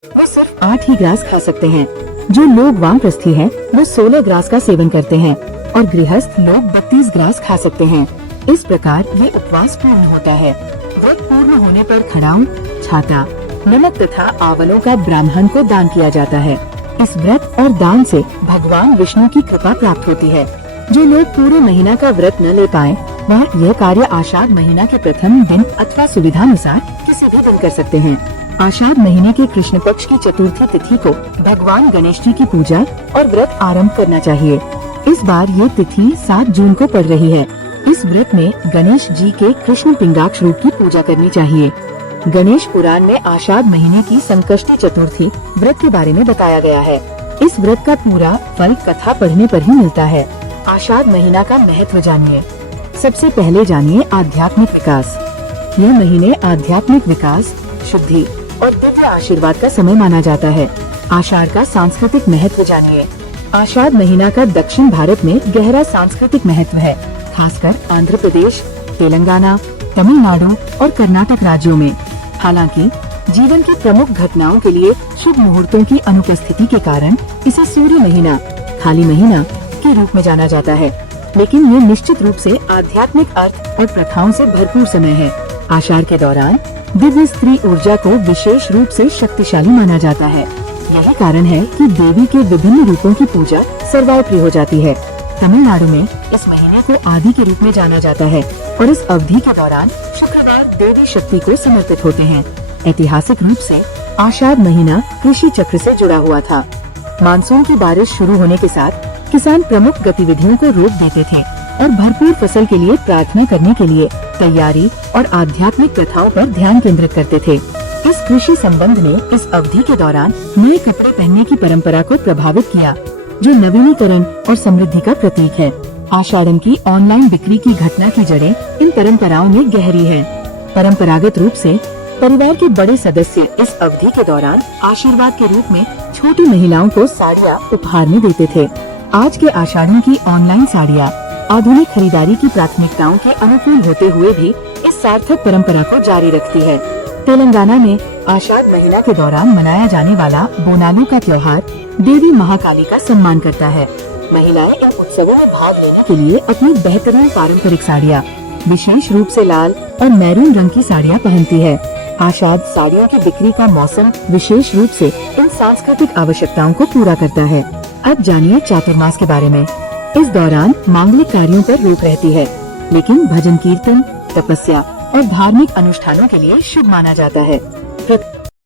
वो सिर्फ 8 ही ग्रास खा सकते हैं। जो लोग वामप्रस्थी हैं, वो 16 ग्रास का सेवन करते हैं और गृहस्थ लोग 32 ग्रास खा सकते हैं। इस प्रकार ये उपवास पूर्ण होता है। व्रत पूर्ण होने पर खड़ाऊ, छाता, नमक तथा आवलों का ब्राह्मण को दान किया जाता है। इस व्रत और दान से भगवान विष्णु की कृपा प्राप्त होती है। जो लोग पूरे महीना का व्रत न ले पाए, वह यह कार्य आषाढ़ महीना के प्रथम दिन अथवा सुविधानुसार किसी भी दिन कर सकते हैं। आषाढ़ महीने के कृष्ण पक्ष की चतुर्थी तिथि को भगवान गणेश जी की पूजा और व्रत आरंभ करना चाहिए। इस बार ये तिथि 7 जून को पड़ रही है। इस व्रत में गणेश जी के कृष्ण पिंगाक्ष रूप की पूजा करनी चाहिए। गणेश पुराण में आषाढ़ महीने की संकष्टी चतुर्थी व्रत के बारे में बताया गया है। इस व्रत का पूरा फल कथा पढ़ने पर ही मिलता है। आषाढ़ महीना का महत्व जानिए। सबसे पहले जानिए आध्यात्मिक विकास। यह महीने आध्यात्मिक विकास, शुद्धि और दिव्य आशीर्वाद का समय माना जाता है। आषाढ़ का सांस्कृतिक महत्व जानिए। आषाढ़ महीना का दक्षिण भारत में गहरा सांस्कृतिक महत्व है, खासकर आंध्र प्रदेश, तेलंगाना, तमिलनाडु और कर्नाटक राज्यों में। हालांकि जीवन की प्रमुख घटनाओं के लिए शुभ मुहूर्तों की अनुपस्थिति के कारण इसे सूर्य महीना, खाली महीना के रूप में जाना जाता है, लेकिन ये निश्चित रूप से आध्यात्मिक अर्थ और प्रथाओं से भरपूर समय है। आषाढ़ के दौरान दिव्य स्त्री ऊर्जा को विशेष रूप से शक्तिशाली माना जाता है। यही कारण है कि देवी के विभिन्न रूपों की पूजा सर्वप्रिय हो जाती है। तमिलनाडु में इस महीने को आदि के रूप में जाना जाता है और इस अवधि के दौरान शुक्रवार देवी शक्ति को समर्पित होते हैं। ऐतिहासिक रूप से आषाढ़ महीना कृषि चक्र से जुड़ा हुआ था। मानसून की बारिश शुरू होने के साथ किसान प्रमुख गतिविधियों को रोक देते थे और भरपूर फसल के लिए प्रार्थना करने के लिए तैयारी और आध्यात्मिक प्रथाओं पर ध्यान केंद्रित करते थे। इस कृषि संबंध ने इस अवधि के दौरान नए कपड़े पहनने की परंपरा को प्रभावित किया, जो नवीनीकरण और समृद्धि का प्रतीक है। आषाढ़म की ऑनलाइन बिक्री की घटना की जड़ें इन परंपराओं में गहरी है। परंपरागत रूप से परिवार के बड़े सदस्य इस अवधि के दौरान आशीर्वाद के रूप में छोटी महिलाओं को साड़ियाँ उपहार में देते थे। आज के आषाढ़म की ऑनलाइन साड़ियाँ आधुनिक खरीदारी की प्राथमिकताओं के अनुकूल होते हुए भी इस सार्थक परंपरा को जारी रखती है। तेलंगाना में आषाढ़ महीना के दौरान मनाया जाने वाला बोनालू का त्योहार देवी महाकाली का सम्मान करता है। महिलाएं इन उत्सवों में भाग लेने के लिए अपनी बेहतरीन पारंपरिक साड़ियाँ, विशेष रूप से लाल और मैरून रंग की साड़ियाँ पहनती है। आषाढ़ साड़ियों की बिक्री का मौसम विशेष रूप से इन सांस्कृतिक आवश्यकताओं को पूरा करता है। अब जानिए चातुर्मास के बारे में। इस दौरान मांगलिक कार्यों पर रोक रहती है, लेकिन भजन कीर्तन, तपस्या और धार्मिक अनुष्ठानों के लिए शुभ माना जाता है।